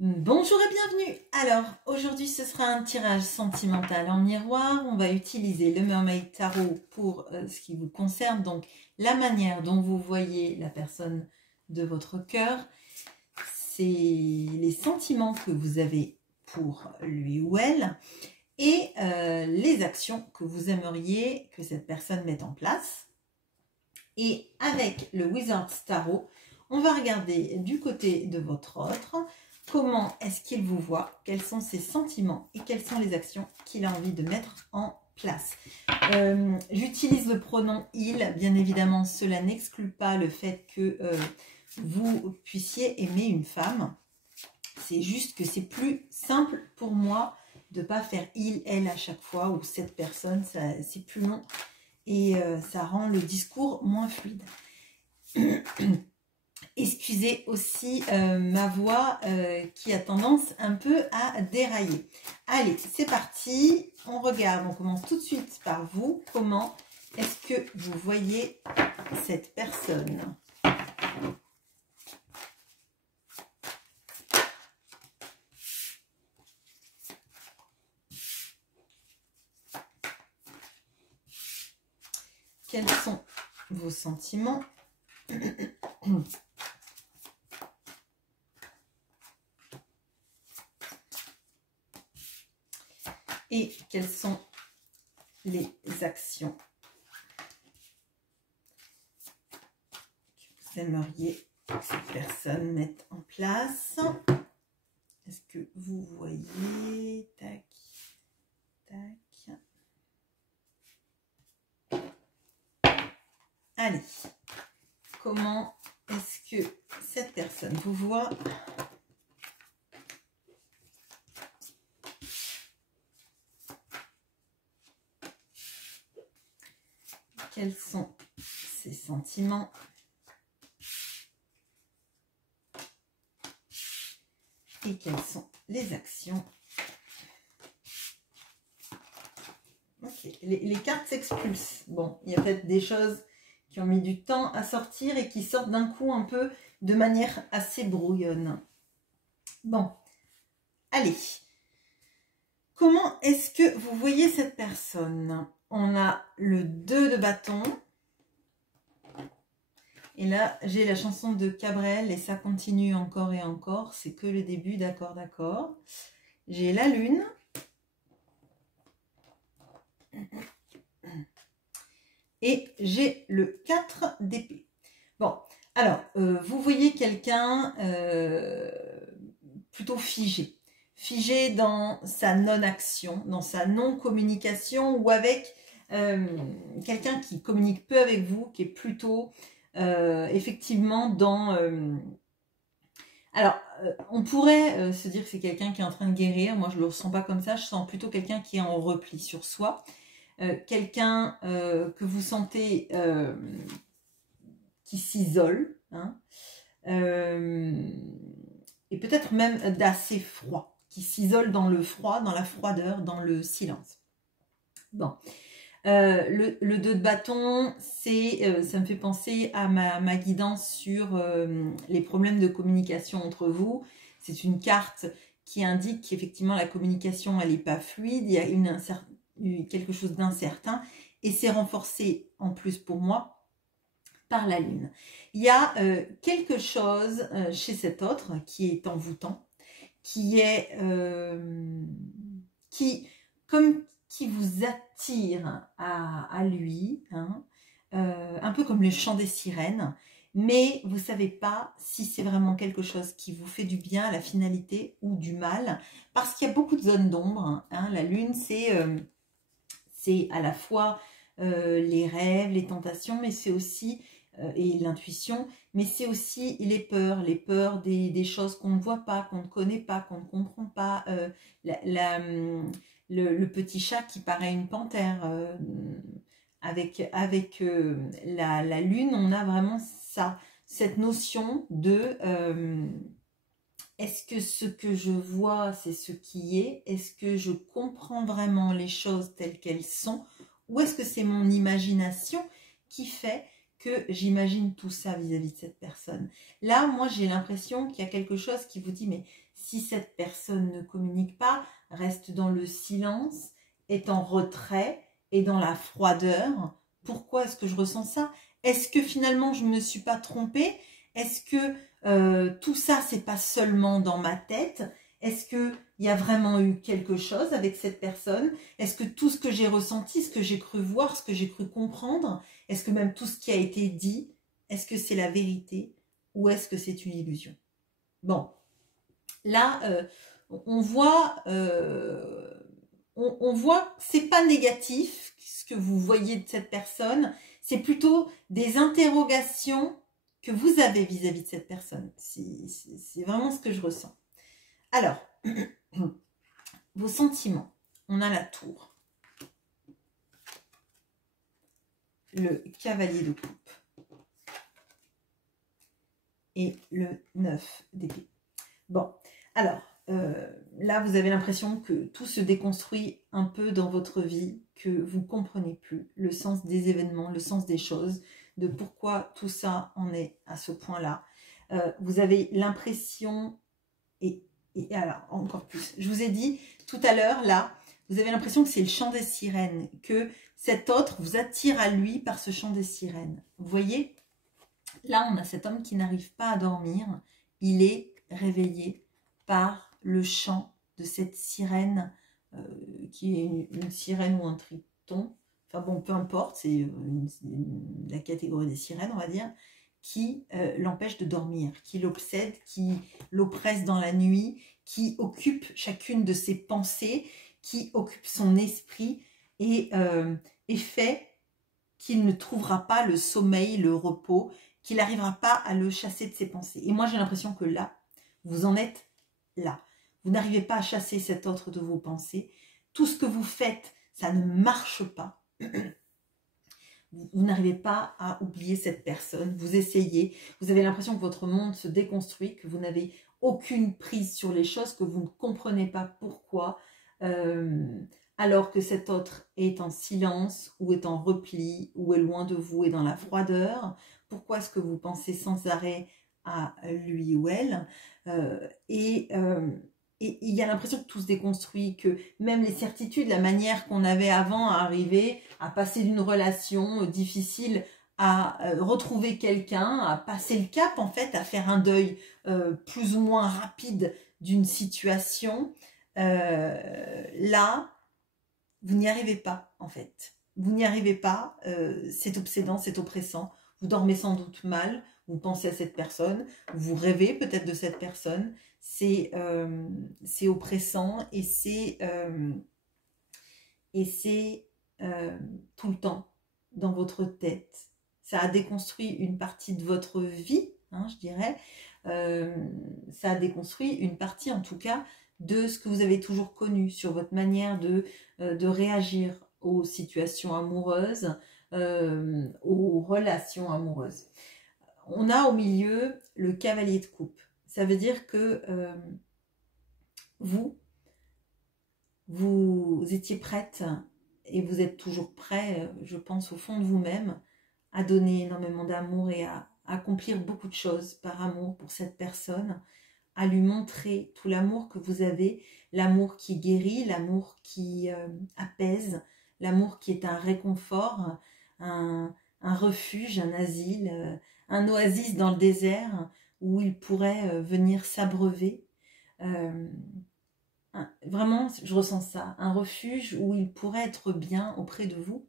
Bonjour et bienvenue. Alors, aujourd'hui, ce sera un tirage sentimental en miroir. On va utiliser le Mermaid Tarot pour ce qui vous concerne, donc la manière dont vous voyez la personne de votre cœur. C'est les sentiments que vous avez pour lui ou elle et les actions que vous aimeriez que cette personne mette en place. Et avec le Wizard's Tarot, on va regarder du côté de votre autre. Comment est-ce qu'il vous voit? Quels sont ses sentiments? Et quelles sont les actions qu'il a envie de mettre en place? J'utilise le pronom « il ». Bien évidemment, cela n'exclut pas le fait que vous puissiez aimer une femme. C'est juste que c'est plus simple pour moi de ne pas faire « il », « elle » à chaque fois, ou « cette personne ». C'est plus long et ça rend le discours moins fluide. Excusez aussi ma voix qui a tendance un peu à dérailler. Allez, c'est parti. On regarde, on commence tout de suite par vous. Comment est-ce que vous voyez cette personne? Quels sont vos sentiments? Et quelles sont les actions que vous aimeriez que cette personne mette en place? Est-ce que vous voyez? Tac, tac. Allez, comment est-ce que cette personne vous voit? Quels sont ses sentiments? Et quelles sont les actions? Ok, les cartes s'expulsent. Bon, il y a peut-être des choses qui ont mis du temps à sortir et qui sortent d'un coup un peu de manière assez brouillonne. Bon, allez. Comment est-ce que vous voyez cette personne? On a le 2 de bâton. Et là, j'ai la chanson de Cabrel et ça continue encore et encore. C'est que le début, d'accord, d'accord. J'ai la lune. Et j'ai le 4 d'épée. Bon, alors, vous voyez quelqu'un plutôt figé. Figé dans sa non-action, dans sa non-communication ou avec quelqu'un qui communique peu avec vous, qui est plutôt effectivement dans... alors, on pourrait se dire que c'est quelqu'un qui est en train de guérir. Moi, je ne le ressens pas comme ça. Je sens plutôt quelqu'un qui est en repli sur soi. Quelqu'un que vous sentez qui s'isole. Hein, et peut-être même d'assez froid. Qui s'isole dans le froid, dans la froideur, dans le silence. Bon. Le 2 de bâton, ça me fait penser à ma guidance sur les problèmes de communication entre vous. C'est une carte qui indique qu'effectivement la communication, elle n'est pas fluide, il y a quelque chose d'incertain, et c'est renforcé en plus pour moi par la lune. Il y a quelque chose chez cet autre qui est envoûtant, qui est qui vous attire à lui, hein, un peu comme le chant des sirènes, mais vous ne savez pas si c'est vraiment quelque chose qui vous fait du bien à la finalité ou du mal, parce qu'il y a beaucoup de zones d'ombre. Hein. La lune, c'est à la fois les rêves, les tentations, mais c'est aussi, et l'intuition, mais c'est aussi les peurs des choses qu'on ne voit pas, qu'on ne connaît pas, qu'on ne comprend pas, le petit chat qui paraît une panthère. Avec la lune, on a vraiment ça, cette notion de est-ce que ce que je vois, c'est ce qui est? Est-ce que je comprends vraiment les choses telles qu'elles sont? Ou est-ce que c'est mon imagination qui fait que j'imagine tout ça vis-à-vis de cette personne. Là, moi, j'ai l'impression qu'il y a quelque chose qui vous dit, mais si cette personne ne communique pas, reste dans le silence, est en retrait, est dans la froideur, pourquoi est-ce que je ressens ça? Est-ce que finalement, je ne me suis pas trompée? Est-ce que tout ça, c'est pas seulement dans ma tête? Est-ce qu'il y a vraiment eu quelque chose avec cette personne? Est-ce que tout ce que j'ai ressenti, ce que j'ai cru voir, ce que j'ai cru comprendre, est-ce que même tout ce qui a été dit, est-ce que c'est la vérité ou est-ce que c'est une illusion? Bon, là, on voit que c'est pas négatif ce que vous voyez de cette personne, c'est plutôt des interrogations que vous avez vis-à-vis de cette personne. C'est vraiment ce que je ressens. Alors, vos sentiments. On a la tour. Le cavalier de coupe. Et le 9 d'épée. Bon, alors, là, vous avez l'impression que tout se déconstruit un peu dans votre vie, que vous ne comprenez plus le sens des événements, le sens des choses, de pourquoi tout ça en est à ce point-là. Vous avez l'impression, et alors, encore plus, je vous ai dit tout à l'heure, là, vous avez l'impression que c'est le chant des sirènes, que cet autre vous attire à lui par ce chant des sirènes. Vous voyez, là, on a cet homme qui n'arrive pas à dormir, il est réveillé par le chant de cette sirène, qui est une sirène ou un triton, enfin bon, peu importe, c'est la catégorie des sirènes, on va dire, qui l'empêche de dormir, qui l'obsède, qui l'oppresse dans la nuit, qui occupe chacune de ses pensées, qui occupe son esprit et fait qu'il ne trouvera pas le sommeil, le repos, qu'il n'arrivera pas à le chasser de ses pensées. Et moi, j'ai l'impression que là, vous en êtes là. Vous n'arrivez pas à chasser cet autre de vos pensées. Tout ce que vous faites, ça ne marche pas. Vous n'arrivez pas à oublier cette personne. Vous essayez. Vous avez l'impression que votre monde se déconstruit, que vous n'avez aucune prise sur les choses, que vous ne comprenez pas pourquoi. Alors que cet autre est en silence, ou est en repli, ou est loin de vous, et dans la froideur. Pourquoi est-ce que vous pensez sans arrêt à lui ou elle? Et il y a l'impression que tout se déconstruit, que même les certitudes, la manière qu'on avait avant à arriver, à passer d'une relation difficile, à retrouver quelqu'un, à passer le cap en fait, à faire un deuil plus ou moins rapide d'une situation, là, vous n'y arrivez pas en fait. Vous n'y arrivez pas, c'est obsédant, c'est oppressant. Vous dormez sans doute mal, vous pensez à cette personne, vous rêvez peut-être de cette personne. C'est oppressant et c'est tout le temps dans votre tête. Ça a déconstruit une partie de votre vie, hein, je dirais. Ça a déconstruit une partie en tout cas de ce que vous avez toujours connu, sur votre manière de réagir aux situations amoureuses, aux relations amoureuses. On a au milieu le cavalier de coupe. Ça veut dire que vous étiez prête et vous êtes toujours prêt, je pense, au fond de vous-même, à donner énormément d'amour et à accomplir beaucoup de choses par amour pour cette personne, à lui montrer tout l'amour que vous avez, l'amour qui guérit, l'amour qui apaise, l'amour qui est un réconfort, un refuge, un asile, un oasis dans le désert où il pourrait venir s'abreuver. Vraiment, je ressens ça, un refuge où il pourrait être bien auprès de vous.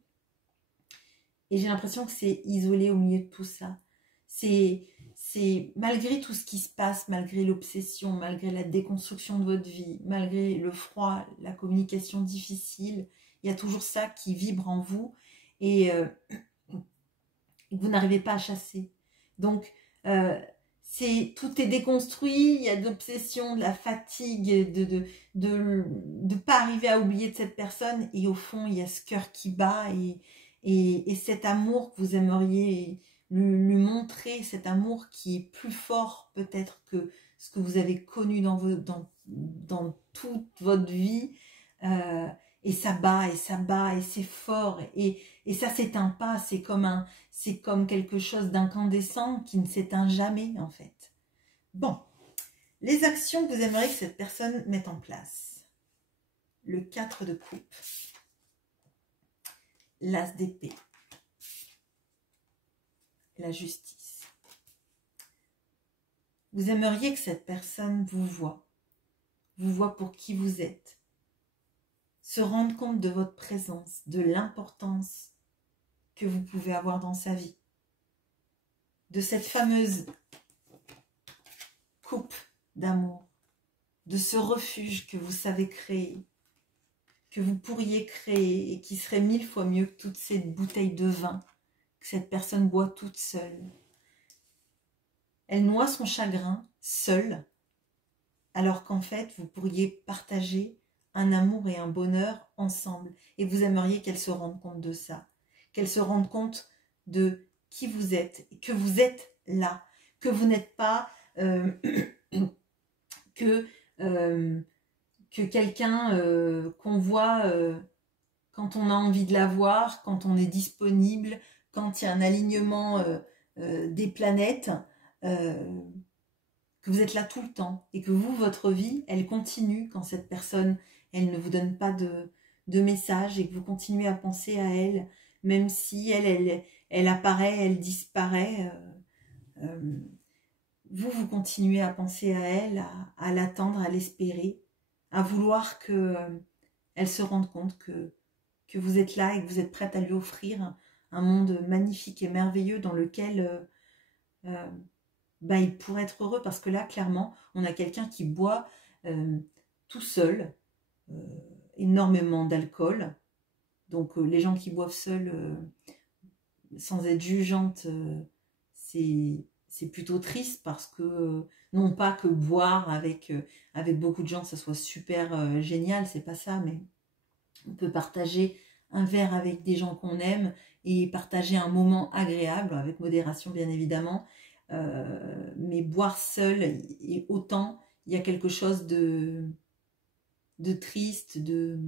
Et j'ai l'impression que c'est isolé au milieu de tout ça. C'est malgré tout ce qui se passe, malgré l'obsession, malgré la déconstruction de votre vie, malgré le froid, la communication difficile, il y a toujours ça qui vibre en vous et vous n'arrivez pas à chasser. Donc, tout est déconstruit, il y a de l'obsession, de la fatigue, de pas arriver à oublier de cette personne, et au fond, il y a ce cœur qui bat et cet amour que vous aimeriez lui montrer, cet amour qui est plus fort peut-être que ce que vous avez connu dans toute votre vie. Et ça bat, et ça bat, et c'est fort, et ça s'éteint pas, c'est comme quelque chose d'incandescent qui ne s'éteint jamais, en fait. Bon, les actions que vous aimeriez que cette personne mette en place. Le 4 de coupe, l'as d'épée, la justice. Vous aimeriez que cette personne vous voie pour qui vous êtes, se rendre compte de votre présence, de l'importance que vous pouvez avoir dans sa vie, de cette fameuse coupe d'amour, de ce refuge que vous savez créer, que vous pourriez créer et qui serait 1000 fois mieux que toutes ces bouteilles de vin que cette personne boit toute seule. Elle noie son chagrin seule, alors qu'en fait, vous pourriez partager un amour et un bonheur ensemble. Et vous aimeriez qu'elle se rende compte de ça, qu'elle se rende compte de qui vous êtes, que vous êtes là, que vous n'êtes pas que quelqu'un qu'on voit quand on a envie de la voir, quand on est disponible, quand il y a un alignement des planètes, que vous êtes là tout le temps et que vous, votre vie, elle continue quand cette personne, elle ne vous donne pas de message et que vous continuez à penser à elle, même si elle apparaît, elle disparaît. Vous continuez à penser à elle, à l'attendre, à l'espérer, à vouloir qu'elle se rende compte que vous êtes là et que vous êtes prête à lui offrir un monde magnifique et merveilleux dans lequel il pourrait être heureux. Parce que là, clairement, on a quelqu'un qui boit tout seul énormément d'alcool. Donc, les gens qui boivent seuls, sans être jugeante, c'est plutôt triste parce que non pas que boire avec beaucoup de gens ça soit super génial, c'est pas ça, mais on peut partager un verre avec des gens qu'on aime et partager un moment agréable, avec modération bien évidemment, mais boire seul, et autant il y a quelque chose de triste, de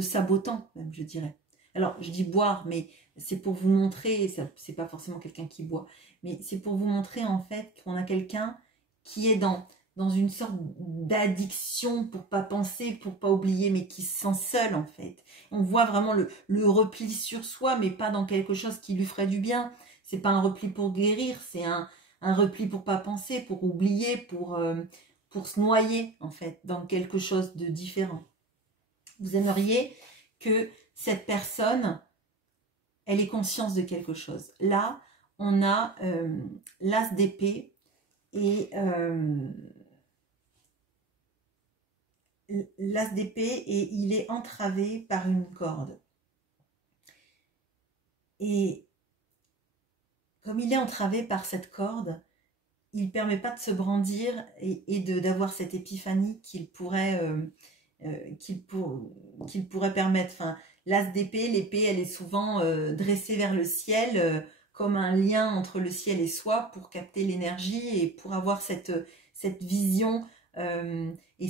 sabotant même, je dirais. Alors je dis boire, mais c'est pour vous montrer, c'est pas forcément quelqu'un qui boit, mais c'est pour vous montrer en fait qu'on a quelqu'un qui est dans une sorte d'addiction pour pas penser, pour pas oublier, mais qui se sent seul en fait. On voit vraiment le repli sur soi, mais pas dans quelque chose qui lui ferait du bien. C'est pas un repli pour guérir, c'est un repli pour pas penser, pour oublier, pour se noyer en fait dans quelque chose de différent. Vous aimeriez que cette personne, elle ait conscience de quelque chose. Là, on a l'as d'épée et l'as d'épée et il est entravé par une corde. Et comme il est entravé par cette corde, il ne permet pas de se brandir et d'avoir cette épiphanie qu'il pourrait permettre. Enfin, l'as d'épée, l'épée, elle est souvent dressée vers le ciel comme un lien entre le ciel et soi pour capter l'énergie et pour avoir cette vision et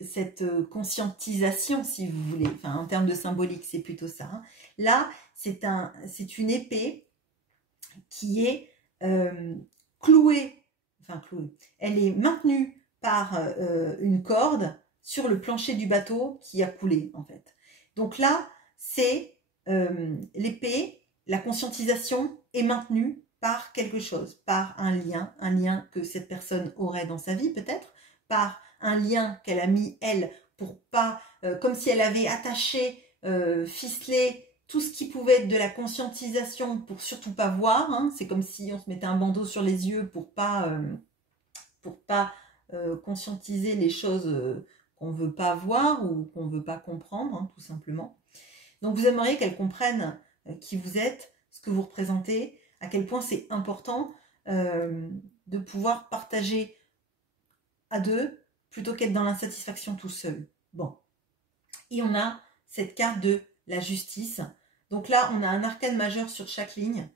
cette conscientisation, si vous voulez. Enfin, en termes de symbolique, c'est plutôt ça. Hein. Là, c'est une épée qui est clouée. Elle est maintenue par une corde sur le plancher du bateau qui a coulé en fait. Donc là, c'est l'épée, la conscientisation est maintenue par quelque chose, par un lien que cette personne aurait dans sa vie peut-être, par un lien qu'elle a mis elle pour pas, comme si elle avait attaché, ficelé tout ce qui pouvait être de la conscientisation pour surtout pas voir. Hein. C'est comme si on se mettait un bandeau sur les yeux pour pas conscientiser les choses qu'on veut pas voir ou qu'on veut pas comprendre, hein, tout simplement. Donc vous aimeriez qu'elle comprenne qui vous êtes, ce que vous représentez, à quel point c'est important de pouvoir partager à deux plutôt qu'être dans l'insatisfaction tout seul. Bon. Et on a cette carte de la justice. Donc là, on a un arcane majeur sur chaque ligne.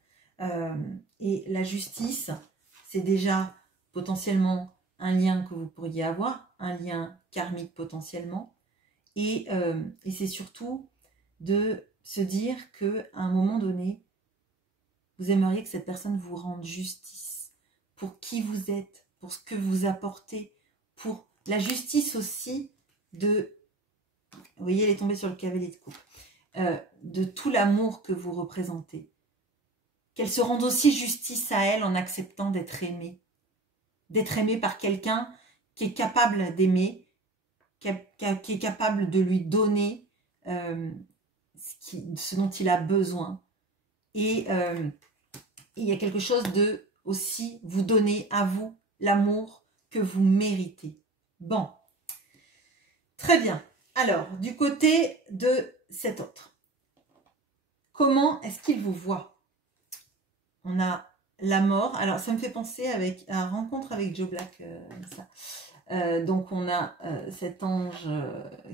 Et la justice, c'est déjà potentiellement un lien que vous pourriez avoir, un lien karmique potentiellement. Et c'est surtout de se dire qu'à un moment donné, vous aimeriez que cette personne vous rende justice pour qui vous êtes, pour ce que vous apportez, pour la justice aussi de... Vous voyez, elle est tombée sur le cavalier de coupe. De tout l'amour que vous représentez. Qu'elle se rende aussi justice à elle en acceptant d'être aimée. D'être aimée par quelqu'un qui est capable d'aimer, qui est capable de lui donner ce dont il a besoin. Et il y a quelque chose de aussi vous donner à vous l'amour que vous méritez. Bon, très bien. Alors, du côté de cet autre, comment est-ce qu'il vous voit? On a la mort. Alors, ça me fait penser à Rencontre avec Joe Black. Donc, on a cet ange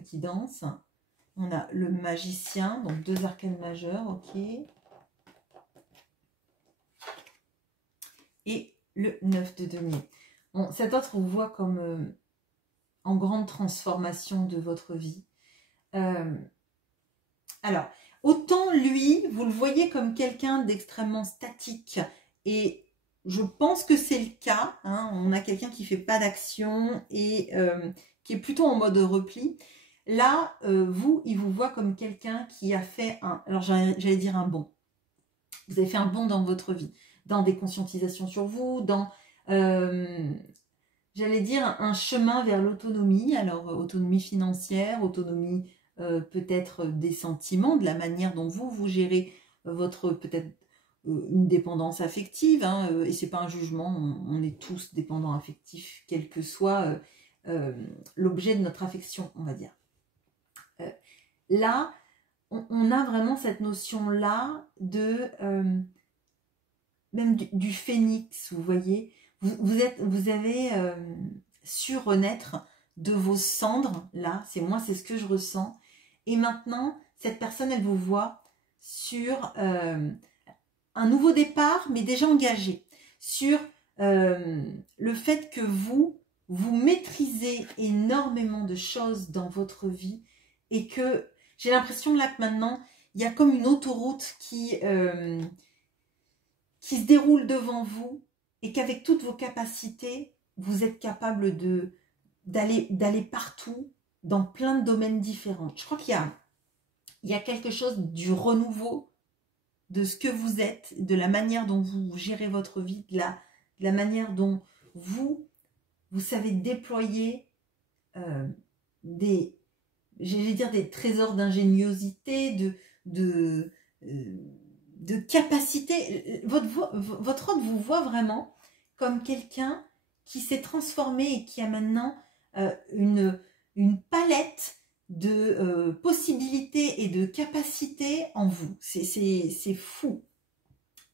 qui danse. On a le magicien, donc 2 arcanes majeures, ok. Et le 9 de denier. Bon, cet autre vous voit comme en grande transformation de votre vie. Alors, autant lui, vous le voyez comme quelqu'un d'extrêmement statique. Et je pense que c'est le cas. Hein, on a quelqu'un qui ne fait pas d'action et qui est plutôt en mode repli. Là, il vous voit comme quelqu'un qui a fait alors j'allais dire un bond. Vous avez fait un bond dans votre vie, dans des conscientisations sur vous, dans, j'allais dire, un chemin vers l'autonomie. Alors, autonomie financière, autonomie peut-être des sentiments, de la manière dont vous gérez votre, peut-être, une dépendance affective. Hein, et c'est pas un jugement, on est tous dépendants affectifs, quel que soit l'objet de notre affection, on va dire. Là, on a vraiment cette notion-là de même du phénix, vous voyez. Vous avez su renaître de vos cendres, là, c'est ce que je ressens. Et maintenant, cette personne, elle vous voit sur un nouveau départ, mais déjà engagé. Sur le fait que vous maîtrisez énormément de choses dans votre vie et que j'ai l'impression là que maintenant, il y a comme une autoroute qui se déroule devant vous et qu'avec toutes vos capacités, vous êtes capable d'aller partout dans plein de domaines différents. Je crois qu'il y a quelque chose du renouveau de ce que vous êtes, de la manière dont vous gérez votre vie, de la manière dont vous savez déployer j'allais dire des trésors d'ingéniosité, de capacité. Votre hôte vous voit vraiment comme quelqu'un qui s'est transformé et qui a maintenant une palette de possibilités et de capacités en vous. C'est fou.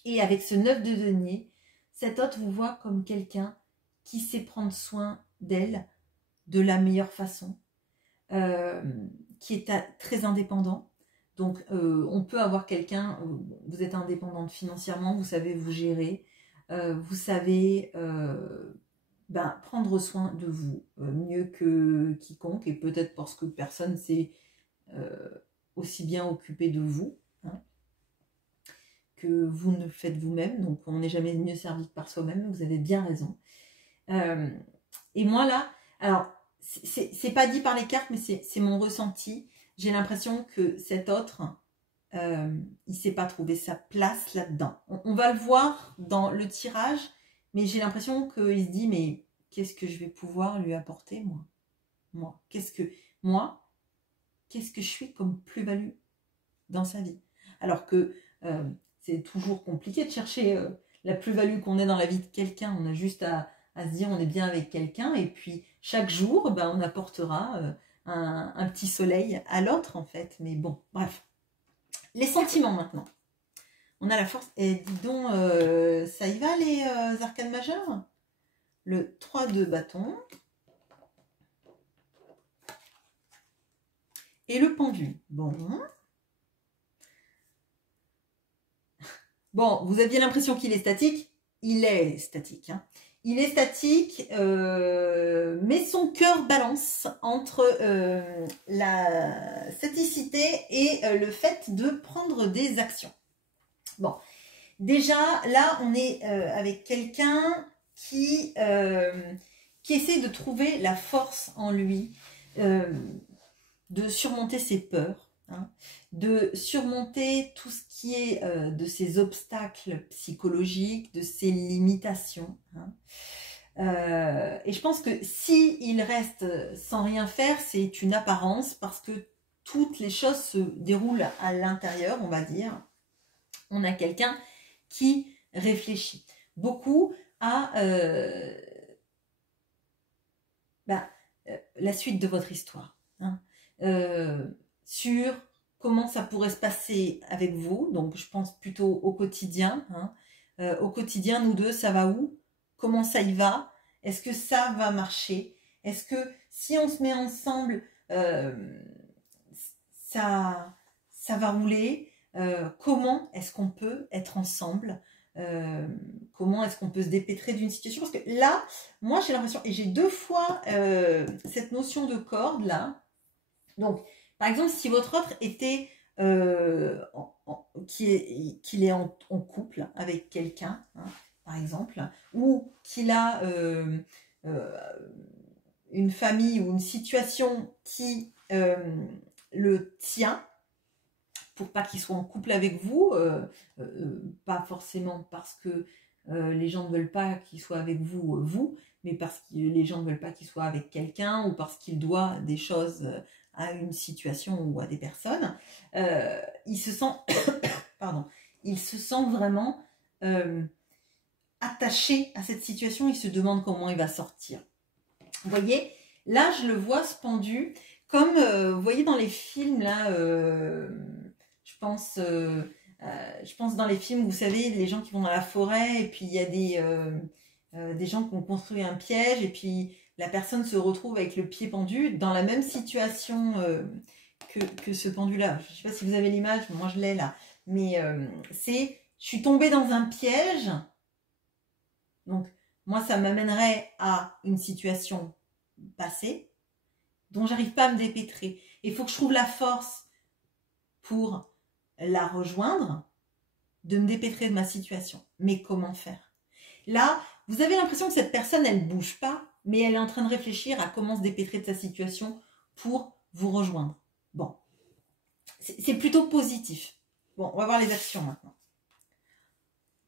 Et avec ce 9 de denier, cet hôte vous voit comme quelqu'un qui sait prendre soin d'elle de la meilleure façon, qui est très indépendant. Donc, on peut avoir quelqu'un, vous êtes indépendante financièrement, vous savez vous gérer, vous savez prendre soin de vous mieux que quiconque, et peut-être parce que personne s'est aussi bien occupé de vous hein, que vous ne le faites vous-même. Donc, on n'est jamais mieux servi que par soi-même, vous avez bien raison. Et moi là, alors, c'est pas dit par les cartes, mais c'est mon ressenti. J'ai l'impression que cet autre, il sait pas trouver sa place là-dedans. On va le voir dans le tirage, mais j'ai l'impression qu'il se dit, mais qu'est-ce que je vais pouvoir lui apporter, moi, qu'est-ce que je suis comme plus-value dans sa vie? Alors que c'est toujours compliqué de chercher la plus-value qu'on est dans la vie de quelqu'un. On a juste à se dire, on est bien avec quelqu'un, et puis chaque jour, on apportera un petit soleil à l'autre, en fait. Mais bon, bref. Les sentiments, maintenant. On a la force. Et dis donc, ça y va, les arcanes majeures? Le 3 de bâton. Et le pendule. Bon. Bon, vous aviez l'impression qu'il est statique. Il est statique. Hein. Il est statique, mais son cœur balance entre la staticité et le fait de prendre des actions. Bon, déjà, là, on est avec quelqu'un qui essaie de trouver la force en lui, de surmonter ses peurs, hein, de surmonter tout ce qui est de ses obstacles psychologiques, de ses limitations. Hein. Et je pense que si il reste sans rien faire, c'est une apparence parce que toutes les choses se déroulent à l'intérieur, on va dire. On a quelqu'un qui réfléchit beaucoup à la suite de votre histoire, hein, sur comment ça pourrait se passer avec vous. Donc je pense plutôt au quotidien, hein. Au quotidien, nous deux, ça va où? Comment ça y va? Est-ce que ça va marcher? Est-ce que si on se met ensemble, ça va rouler? Comment est-ce qu'on peut être ensemble? Comment est-ce qu'on peut se dépêtrer d'une situation? Parce que là, moi j'ai l'impression, et j'ai 2 fois cette notion de corde là. Donc, par exemple, si votre autre était qu'il est en couple avec quelqu'un, hein, par exemple, ou qu'il a une famille ou une situation qui le tient, pour pas qu'il soit en couple avec vous, pas forcément parce que les gens ne veulent pas qu'il soit avec vous, mais parce que les gens ne veulent pas qu'il soit avec quelqu'un ou parce qu'il doit des choses à une situation ou à des personnes, il se sent, pardon, il se sent vraiment attaché à cette situation, il se demande comment il va sortir. Vous voyez, là je le vois ce pendu, comme vous voyez dans les films là, je pense dans les films, vous savez, les gens qui vont dans la forêt et puis il y a des gens qui ont construit un piège et puis la personne se retrouve avec le pied pendu dans la même situation que ce pendu-là. Je ne sais pas si vous avez l'image, moi je l'ai là. Mais je suis tombée dans un piège. Donc, moi, ça m'amènerait à une situation passée dont j'arrive pas à me dépêtrer. Il faut que je trouve la force pour la rejoindre, de me dépêtrer de ma situation. Mais comment faire? Là, vous avez l'impression que cette personne, elle ne bouge pas, mais elle est en train de réfléchir à comment se dépêtrer de sa situation pour vous rejoindre. Bon, c'est plutôt positif. Bon, on va voir les actions maintenant.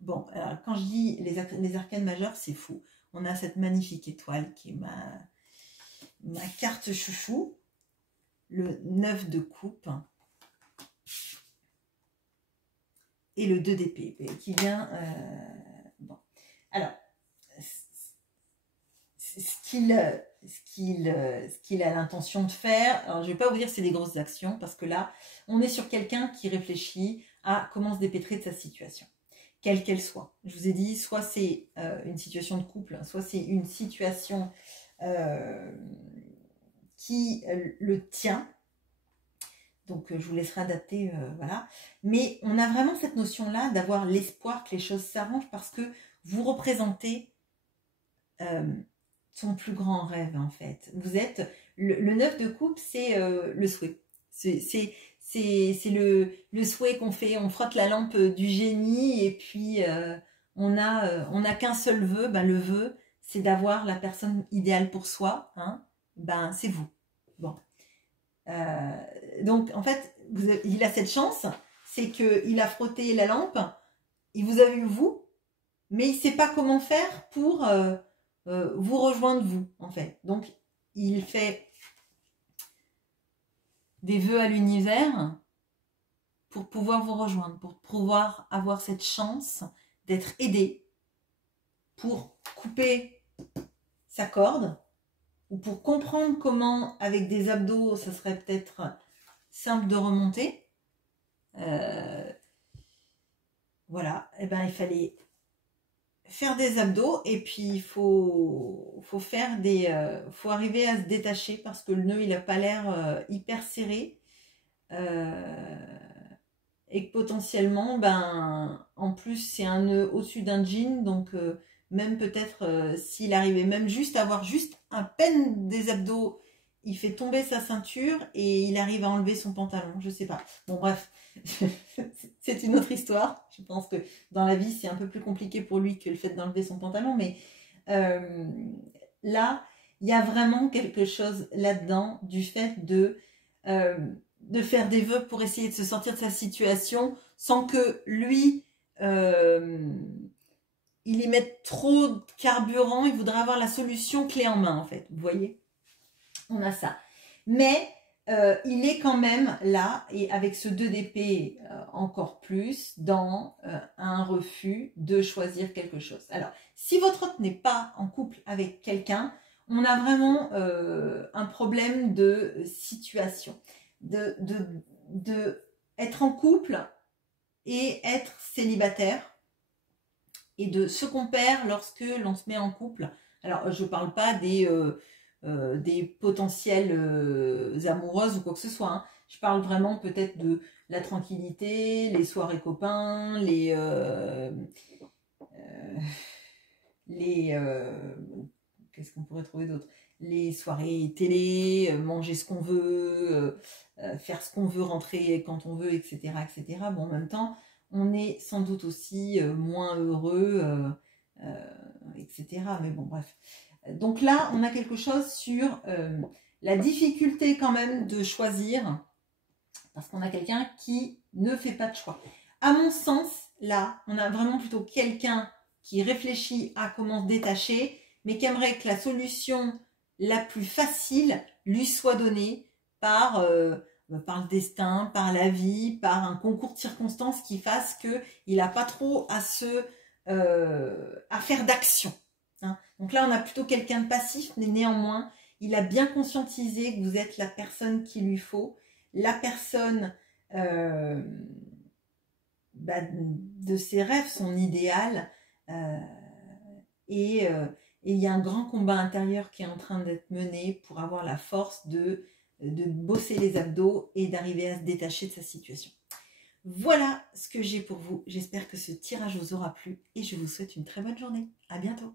Bon, alors, quand je dis les arcanes majeures, c'est fou. On a cette magnifique étoile qui est ma carte chouchou, le 9 de coupe et le 2 d'épée qui vient... bon. Alors, ce qu'il a l'intention de faire, alors je ne vais pas vous dire que c'est des grosses actions, parce que là, on est sur quelqu'un qui réfléchit à comment se dépêtrer de sa situation, quelle qu'elle soit. Je vous ai dit, soit c'est une situation de couple, soit c'est une situation qui le tient. Donc, je vous laisserai adapter, voilà. Mais on a vraiment cette notion-là d'avoir l'espoir que les choses s'arrangent parce que vous représentez son plus grand rêve, en fait. Vous êtes... Le 9 de coupe, c'est le souhait. C'est le souhait qu'on fait. On frotte la lampe du génie et puis on n'a qu'un seul vœu. Ben, le vœu, c'est d'avoir la personne idéale pour soi. Hein. Ben, c'est vous. Bon. Donc, en fait, il a cette chance, c'est qu'il a frotté la lampe, il vous a vu vous, mais il ne sait pas comment faire pour vous rejoindre vous, en fait. Donc, il fait des vœux à l'univers pour pouvoir vous rejoindre, pour pouvoir avoir cette chance d'être aidé, pour couper sa corde, ou pour comprendre comment, avec des abdos, ça serait peut-être simple de remonter. Voilà, et ben il fallait faire des abdos et puis il faut faire faut arriver à se détacher parce que le nœud il n'a pas l'air hyper serré et que potentiellement, ben en plus c'est un nœud au-dessus d'un jean, donc même peut-être s'il arrivait même juste à avoir juste un peine des abdos, il fait tomber sa ceinture et il arrive à enlever son pantalon, je sais pas. Bon bref, c'est une autre histoire. Je pense que dans la vie c'est un peu plus compliqué pour lui que le fait d'enlever son pantalon, mais là, il y a vraiment quelque chose là-dedans du fait de faire des vœux pour essayer de se sortir de sa situation sans que lui il y mette trop de carburant. Il voudrait avoir la solution clé en main en fait, vous voyez, on a ça, mais il est quand même là, et avec ce 2 d'épée encore plus, dans un refus de choisir quelque chose. Alors, si votre hôte n'est pas en couple avec quelqu'un, on a vraiment un problème de situation, de être en couple et être célibataire, et de ce qu'on perd lorsque l'on se met en couple. Alors, je ne parle pas des potentielles amoureuses ou quoi que ce soit, hein. Je parle vraiment peut-être de la tranquillité, les soirées copains, qu'est-ce qu'on pourrait trouver d'autre, les soirées télé, manger ce qu'on veut, faire ce qu'on veut, rentrer quand on veut, etc., etc. Bon, en même temps, on est sans doute aussi moins heureux, etc. Mais bon, bref. Donc là, on a quelque chose sur la difficulté quand même de choisir, parce qu'on a quelqu'un qui ne fait pas de choix. À mon sens, là, on a vraiment plutôt quelqu'un qui réfléchit à comment se détacher, mais qui aimerait que la solution la plus facile lui soit donnée par le destin, par la vie, par un concours de circonstances qui fasse qu'il n'a pas trop à faire d'action. Hein. Donc là, on a plutôt quelqu'un de passif, mais néanmoins, il a bien conscientisé que vous êtes la personne qu'il lui faut, la personne de ses rêves, son idéal, et il y a un grand combat intérieur qui est en train d'être mené pour avoir la force de bosser les abdos et d'arriver à se détacher de sa situation. Voilà ce que j'ai pour vous. J'espère que ce tirage vous aura plu et je vous souhaite une très bonne journée. À bientôt.